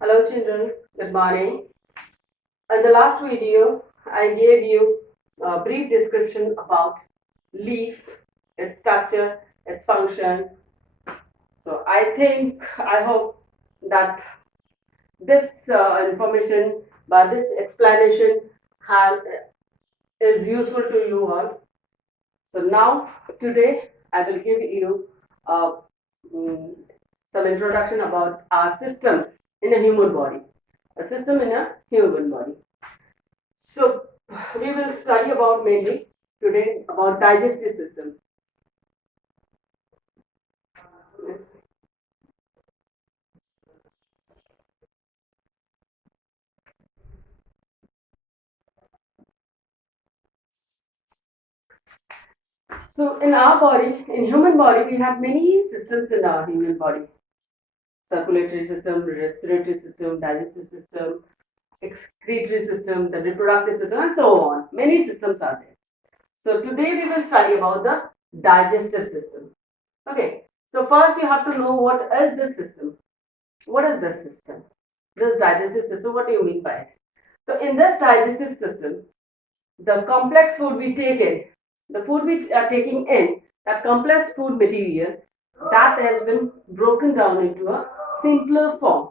Hello children, good morning. In the last video, I gave you a brief description about leaf, its structure, its function. So I hope that this information, but this explanation has, is useful to you all. So now, today, I will give you uh, mm, some introduction about our system in a human body. A system in a human body. So we will study about mainly today about digestive system. Yes. So in our body, in human body, we have many systems in our human body. Circulatory system, respiratory system, digestive system, excretory system, the reproductive system, and so on. Many systems are there. So today we will study about the digestive system. Okay. So first you have to know what is this system. What is this system? This digestive system, what do you mean by it? So in this digestive system, the complex food we take in, the food we are taking in, that complex food material, that has been broken down into a simpler form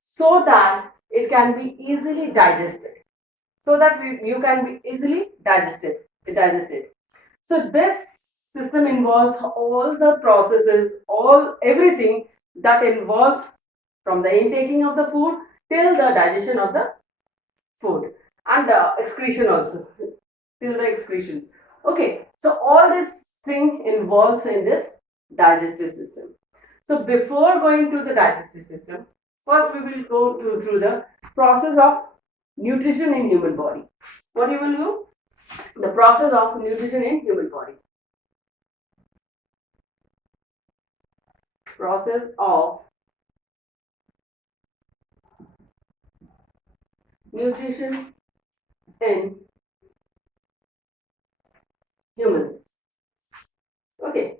so that it can be easily digested. So that you can be easily digested. So this system involves all the processes, everything that involves from the intaking of the food till the digestion of the food and the excretion also till the excretions. Okay, so all this thing involves in this digestive system. So before going to the digestive system, first we will go through the process of nutrition in human body. What you will do? The process of nutrition in human body. Process of nutrition in humans. Okay.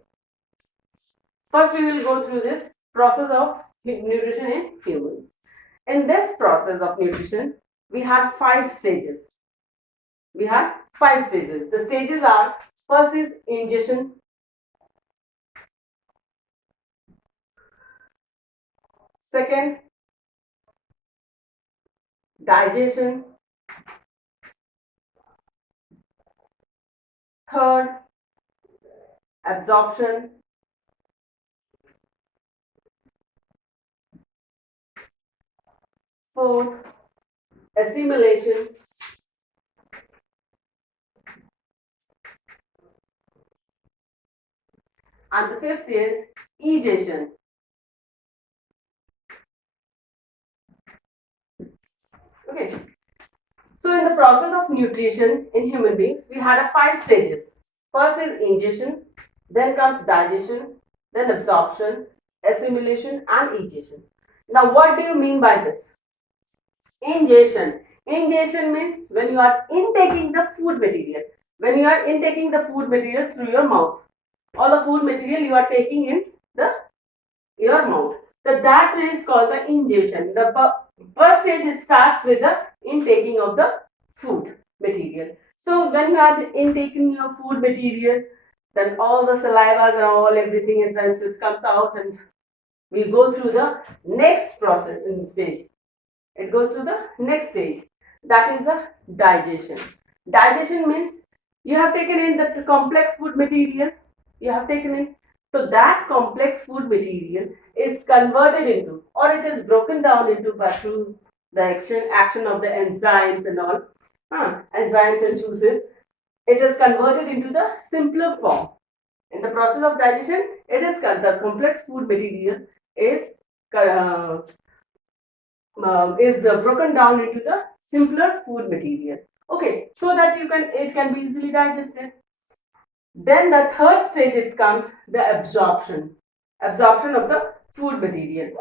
First, we will go through this process of nutrition in humans. In this process of nutrition, we had 5 stages. We had 5 stages. The stages are: first is ingestion, second, digestion, third, absorption, fourth, assimilation, and the fifth is egestion. Okay. So in the process of nutrition in human beings, we had a 5 stages. First is ingestion, then comes digestion, then absorption, assimilation, and egestion. Now, what do you mean by this? Ingestion. Ingestion means when you are intaking the food material. When you are intaking the food material through your mouth. All the food material you are taking in your mouth. That is called the ingestion. The first stage, it starts with the intaking of the food material. So when you are intaking your food material, then all the salivas and all everything enzymes, it comes out and we go through the next process in stage. It goes to the next stage. That is the digestion. Digestion means you have taken in the complex food material. You have taken in. So that complex food material is converted into, or it is broken down into through the action of the enzymes and all, enzymes and juices. It is converted into the simpler form. In the process of digestion, the complex food material uh, is broken down into the simpler food material. Okay, so that it can be easily digested. Then the third stage, it comes the absorption of the food material.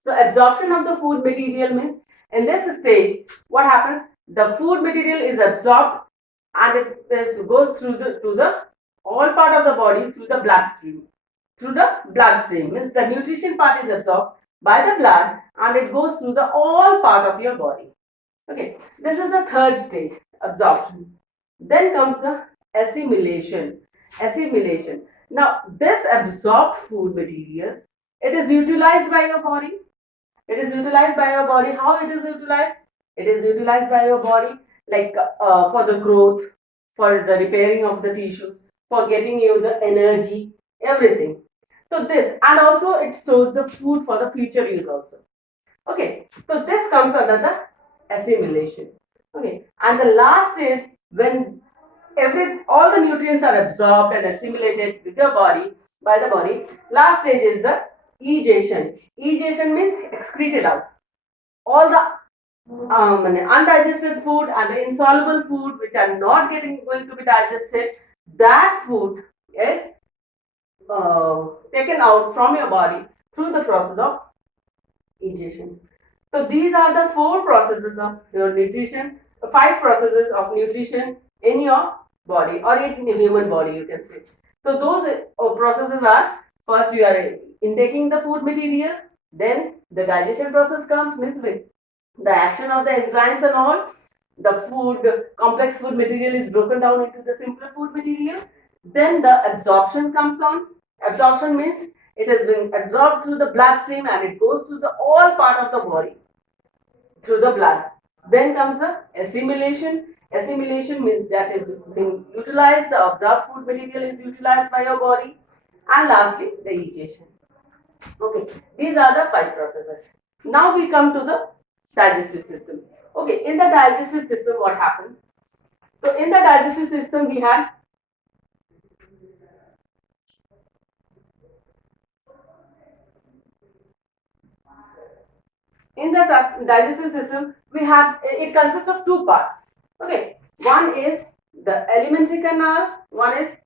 So absorption of the food material means in this stage what happens, the food material is absorbed and it goes through the all part of the body through the bloodstream. Through the bloodstream means the nutrition part is absorbed, by the blood, and it goes through the all part of your body. Okay, this is the third stage, absorption. Then comes the assimilation. Assimilation. Now, this absorbed food materials, it is utilized by your body. It is utilized by your body. How it is utilized? It is utilized by your body, like for the growth, for the repairing of the tissues, for getting you the energy, everything. So this, and also it stores the food for the future use also. Okay, so this comes under the assimilation. Okay, and the last stage, when all the nutrients are absorbed and assimilated with your body by the body, last stage is the egestion. Egestion means excreted out. All the undigested food and the insoluble food which are not going to be digested, that food is taken out from your body through the process of egestion. So these are the four processes of your nutrition, five processes of nutrition in your body or in human body, you can say. So those processes are, first you are intaking the food material, then the digestion process comes, means with the action of the enzymes and all, the food, complex food material is broken down into the simpler food material. Then the absorption comes on. Absorption means it has been absorbed through the bloodstream and it goes to the all part of the body through the blood. Then comes the assimilation. Assimilation means that is being utilized, the absorbed food material is utilized by your body. And lastly, the egestion. Okay, these are the five processes. Now we come to the digestive system. Okay, in the digestive system, what happens? So in the digestive system, we have digestive system, we have, it consists of two parts. Okay, one is the alimentary canal, one is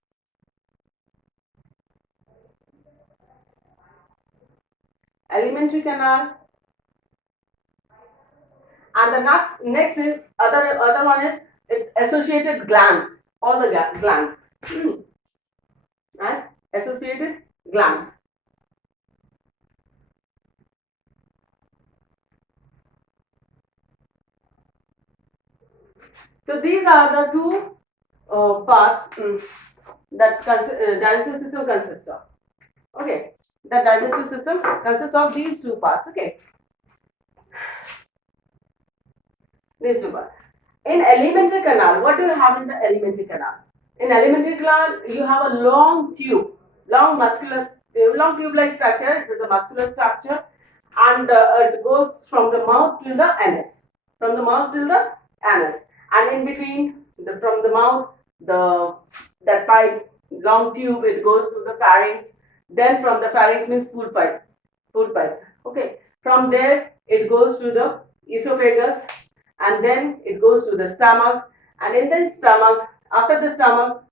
alimentary canal, and the next is other one is its associated glands, all the glands and associated glands. So these are the two parts that digestive system consists of. Okay, the digestive system consists of these two parts. Okay, these two parts. In alimentary canal, what do you have in the alimentary canal? In alimentary canal, you have a long tube, long tube-like structure. It is a muscular structure, and it goes from the mouth till the anus. From the mouth till the anus, and in between, from the mouth, that pipe, long tube, it goes to the pharynx. Then from the pharynx means food pipe. Okay. From there, it goes to the esophagus, and then it goes to the stomach, and in the stomach, after the stomach,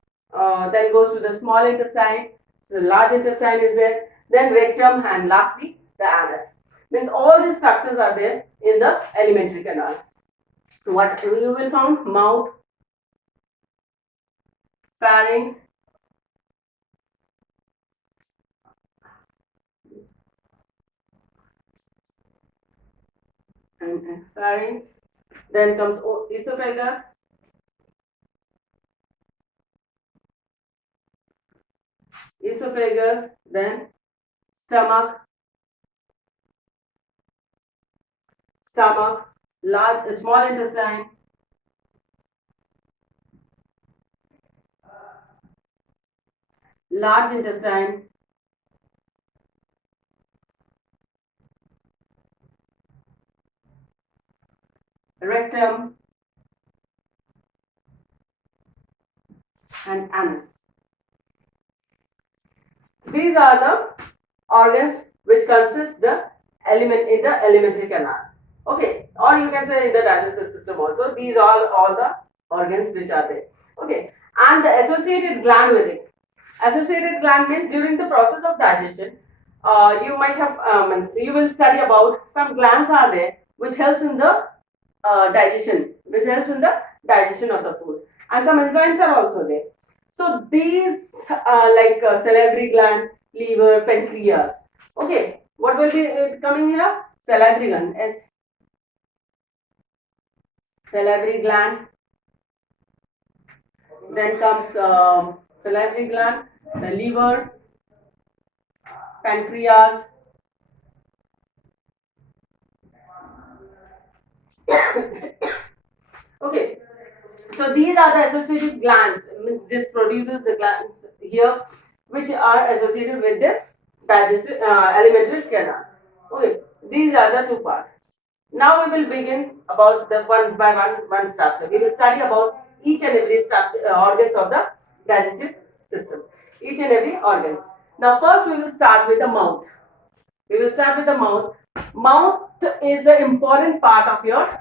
then goes to the small intestine. So large intestine is there, then rectum, and lastly the anus. Means all these structures are there in the alimentary canal. So what you will find? Mouth, pharynx, and pharynx. Then comes esophagus, then stomach, large, small intestine, large intestine, rectum, and anus. These are the organs which consist the element in the alimentary canal. Okay, or you can say in the digestive system also. These are all the organs which are there. Okay, and the associated gland with it. Associated gland means during the process of digestion, you might have you will study about some glands are there which helps in the digestion, of the food, and some enzymes are also there. So these like salivary gland, liver, pancreas. Okay, What will be coming here? Salivary gland. Salivary gland. Then comes salivary gland, the liver, pancreas. Okay, so these are the associated glands. Means this produces the glands here, which are associated with this digestive alimentary canal. Okay, these are the two parts. Now we will begin about the one by one structure. We will study about each and every structure, organs of the digestive system. Each and every organs. Now first we will start with the mouth. We will start with the mouth. Mouth is the important part of your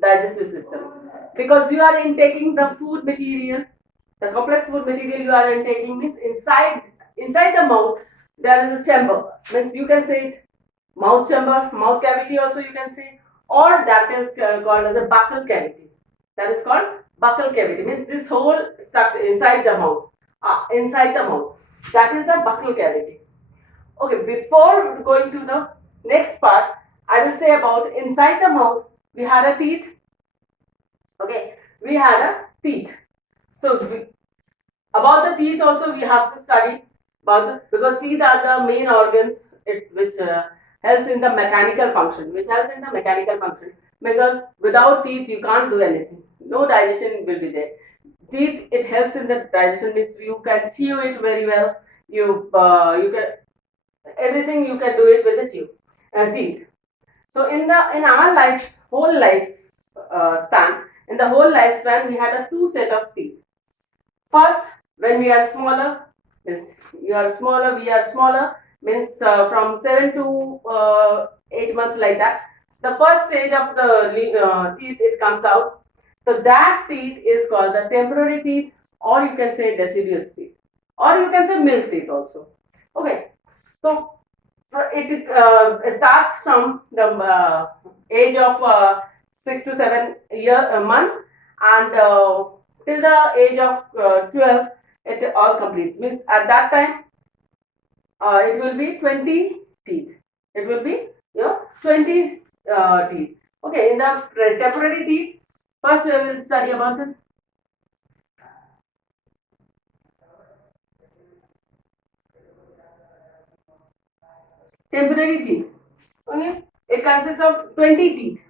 digestive system because you are intaking the food material, the complex food material you are intaking means inside the mouth there is a chamber, means you can say it mouth chamber, mouth cavity also you can say, or that is called as a buccal cavity. That is called buccal cavity, means this whole stuff inside the mouth, that is the buccal cavity. Okay, before going to the next part, I will say about inside the mouth we had a teeth. Okay, we had a teeth. So about the teeth also we have to study about because teeth are the main organs which helps in the mechanical function, because without teeth you can't do anything. No digestion will be there. Teeth, it helps in the digestion. Means you can chew it very well. You can everything you can do it with the teeth. So in our whole life span, in the whole lifespan, we had a two set of teeth. First, when we are smaller, is you are smaller, we are smaller, means from 7 to 8 months like that. The first stage of the teeth it comes out. So that teeth is called the temporary teeth, or you can say deciduous teeth, or you can say milk teeth also. Okay, so it starts from the age of 6 to 7 year a month, and till the age of 12 it all completes, means at that time it will be 20 teeth. It will be 20 teeth. Okay, in the temporary teeth, first we will study about the temporary teeth. Okay, it consists of 20 teeth.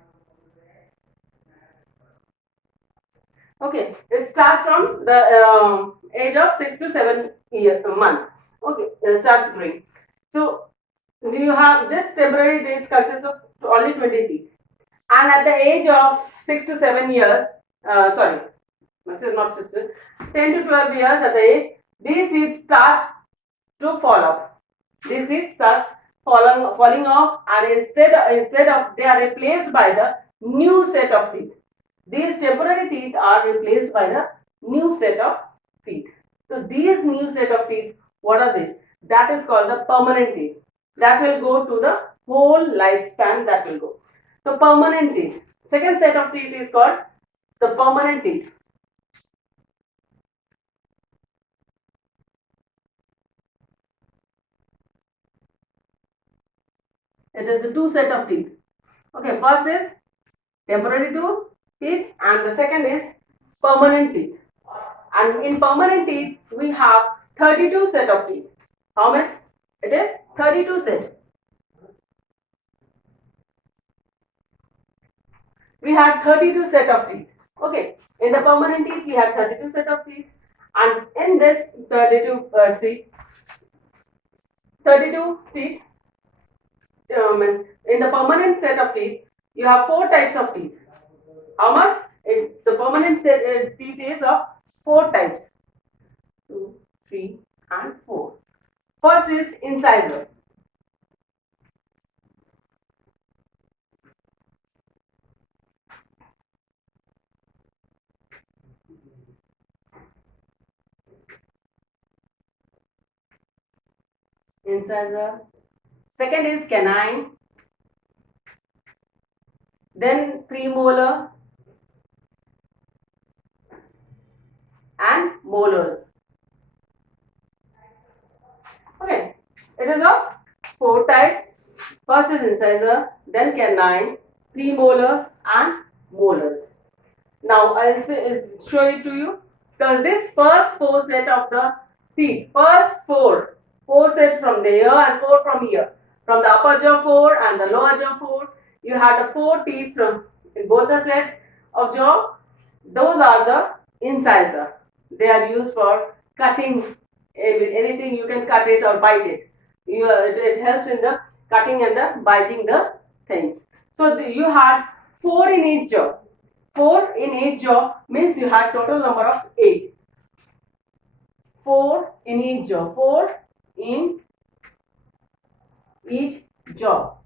Okay, it starts from the age of 6 to 7 year month. Okay, it starts growing. So you have this temporary teeth consists of only 20 teeth, and at the age of 6 to 7 years, sorry, not 10 to 12 years at the age, these teeth starts to fall off. These teeth starts falling off, and instead of they are replaced by the new set of teeth. These temporary teeth are replaced by the new set of teeth. So these new set of teeth, what are these? That is called the permanent teeth. That will go to the whole lifespan, that will go. So permanent teeth. Second set of teeth is called the permanent teeth. It is the two set of teeth. Okay, first is temporary teeth and the second is permanent teeth. And in permanent teeth, we have 32 set of teeth. How much? It is 32 set. We had 32 set of teeth. Okay, in the permanent teeth, we had 32 set of teeth. And in this 32 teeth, means in the permanent set of teeth, you have 4 types of teeth. How much? The permanent teeth is of 4 types. 2, 3 and 4. First is incisor. Incisor. Second is canine. Then premolar and molars. Okay, it is of 4 incisor, then canine, premolars and molars. Now I'll show it to you. So this first four set of the teeth, first four set from the ear and four from here. From the upper jaw four and the lower jaw four, you had the four teeth from in both the set of jaw. Those are the incisor. They are used for cutting anything. You can cut it or bite it. It helps in the cutting and the biting the things. So you had four in each jaw. 4 in each jaw means you had total number of 8. 4 in each jaw. 4 in each jaw.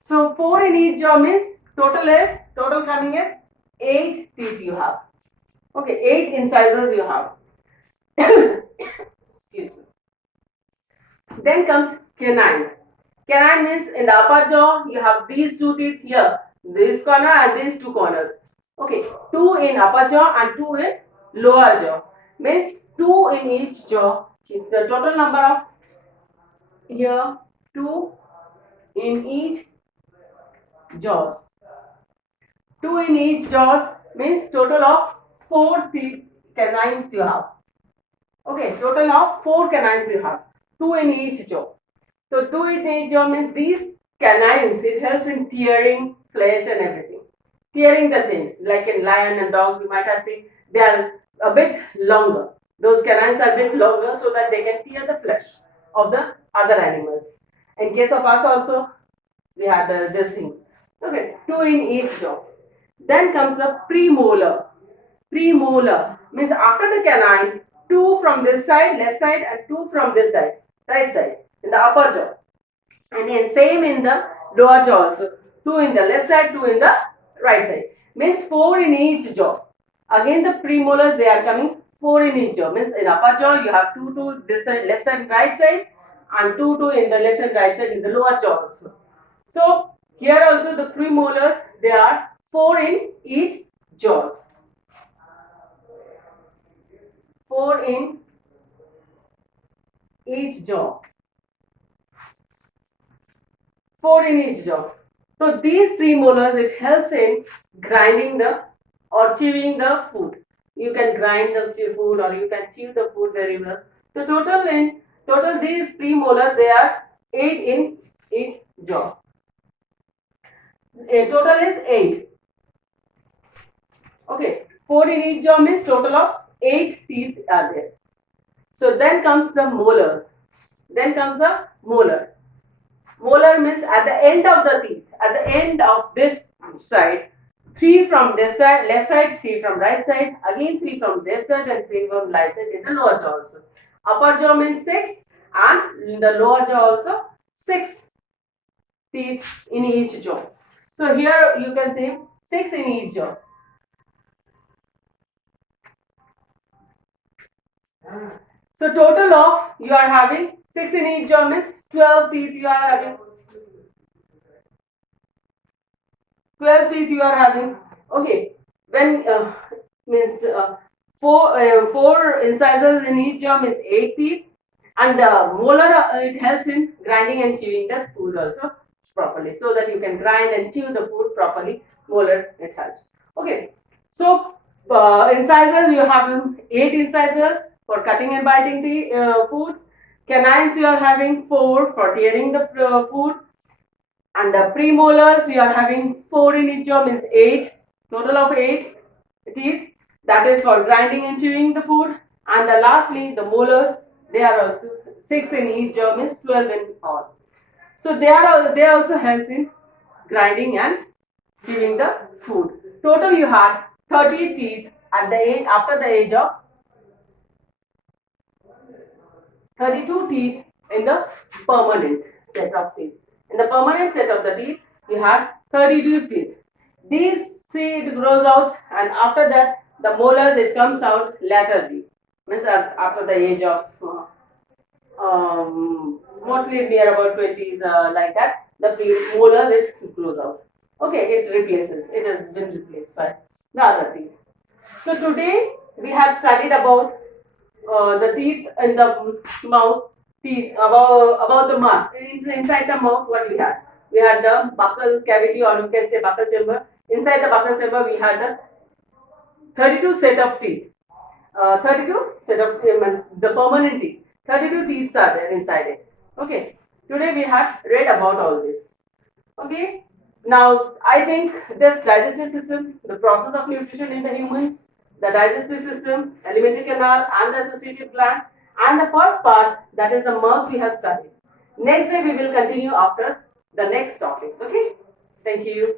So 4 in each jaw means total coming as 8 teeth you have. Okay, 8 incisors you have. Excuse me. Then comes canine. Canine means in the upper jaw you have these two teeth here. This corner and these two corners. Okay, 2 in upper jaw and 2 in lower jaw. Means 2 in each jaw. The total number of here 2 in each jaws. 2 in each jaws means total of 4 teeth canines you have. Okay, total of 4 canines you have. 2 in each jaw. So 2 in each jaw means these canines, it helps in tearing flesh and everything. Tearing the things, like in lion and dogs, you might have seen, they are a bit longer. Those canines are a bit longer so that they can tear the flesh of the other animals. In case of us also, we had these things. Okay, 2 in each jaw. Then comes the premolar. Premolar means after the canine, 2 from this side, left side, and 2 from this side, right side, in the upper jaw. And then same in the lower jaw also. 2 in the left side, 2 in the right side. Means 4 in each jaw. Again the premolars, they are coming 4 in each jaw. Means in upper jaw you have 2 to this side, left side, right side, and 2 in the left and right side in the lower jaw also. So here also the premolars, they are 4 in each jaws. 4 in each jaw. 4 in each jaw. So these premolars, it helps in grinding the or chewing the food. You can grind the food or you can chew the food very well. So total these premolars, they are 8 in each jaw. Total is 8. Okay, 4 in each jaw means total of 8 teeth are there. So then comes the molar. Then comes the molar. Molar means at the end of the teeth, at the end of this side, 3 from this side, left side, 3 from right side, again 3 from left side and 3 from right side in the lower jaw also. Upper jaw means 6 and in the lower jaw also 6 teeth in each jaw. So here you can see 6 in each jaw. So total of you are having 6 in each jaw means 12 teeth you are having. 12 teeth you are having. Okay. When means 4 incisors in each jaw means 8 teeth, and the molar it helps in grinding and chewing the food also properly, so that you can grind and chew the food properly. Molar it helps. Okay. So incisors you have 8 incisors for cutting and biting the foods. Canines you are having 4 for tearing the food, and the premolars you are having 4 in each jaw means 8, total of 8 teeth, that is for grinding and chewing the food. And the lastly the molars, they are also 6 in each jaw means 12 in all. So they also helps in grinding and chewing the food. Total you had 30 teeth at the age after the age of 32 teeth in the permanent set of teeth. In the permanent set of the teeth, you had 32 teeth. These 3 it grows out, and after that the molars it comes out laterally. Means after the age of mostly near about 20s like that, the molars it grows out. Okay, it replaces. It has been replaced by the other teeth. So today we have studied about the teeth in the mouth. teeth, about the mouth. Inside the mouth, what we had? We had the buccal cavity, or you can say buccal chamber. Inside the buccal chamber, we had the 32 set of teeth. 32 set of means the permanent teeth. 32 teeth are there inside it. Okay. Today we have read about all this. Okay. Now I think this digestive system, the process of nutrition in the humans, the digestive system, alimentary canal, and the associated gland, and the first part, that is the mouth, we have studied. Next day we will continue after the next topics. Okay. Thank you.